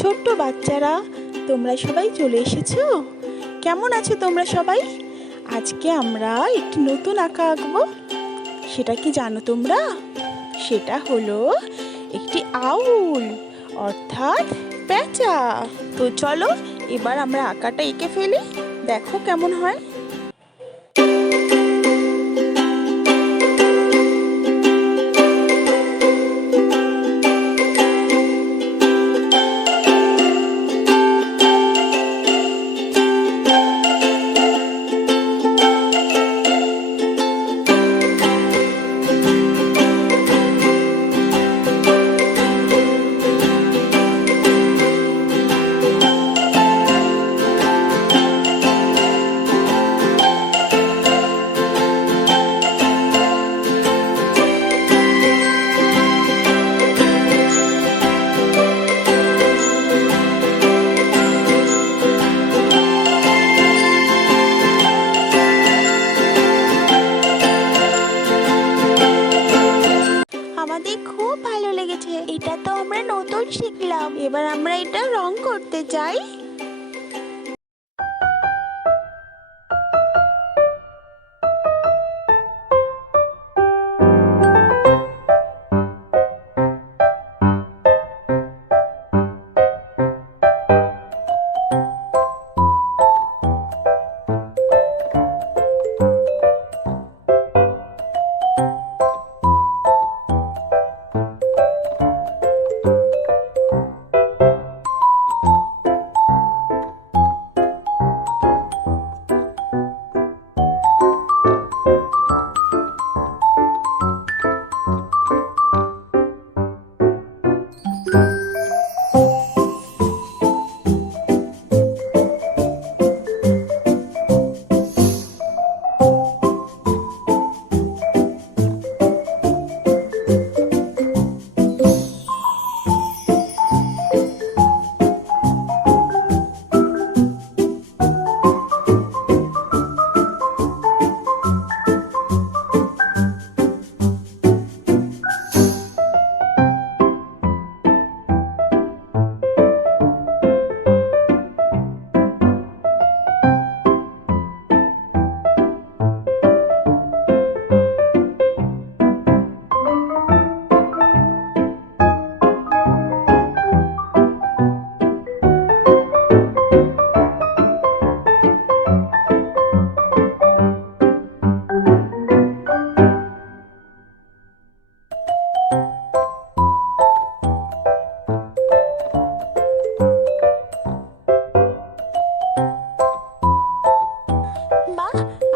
ছোট্ট বাচ্চারা, তোমরা সবাই চলে এসেছো। কেমন আছো তোমরা সবাই? আজকে আমরা একটি নতুন আঁকা আঁকবো। সেটা কি জানো তোমরা? সেটা হলো একটি আউল, অর্থাৎ পেঁচা। তো চলো এবার আমরা আঁকাটা এঁকে ফেলি, দেখো কেমন হয়। আমাদের খুব ভালো লেগেছে, এটা তো আমরা নতুন শিখলাম। এবার আমরা এটা রং করতে চাই।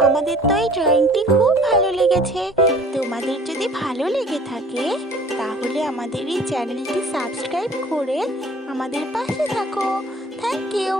আমাদের তো এই ড্রয়িংটি খুব ভালো লেগেছে। তোমাদের যদি ভালো লেগে থাকে তাহলে আমাদের এই চ্যানেলটি সাবস্ক্রাইব করে আমাদের পাশে থাকো। Thank you.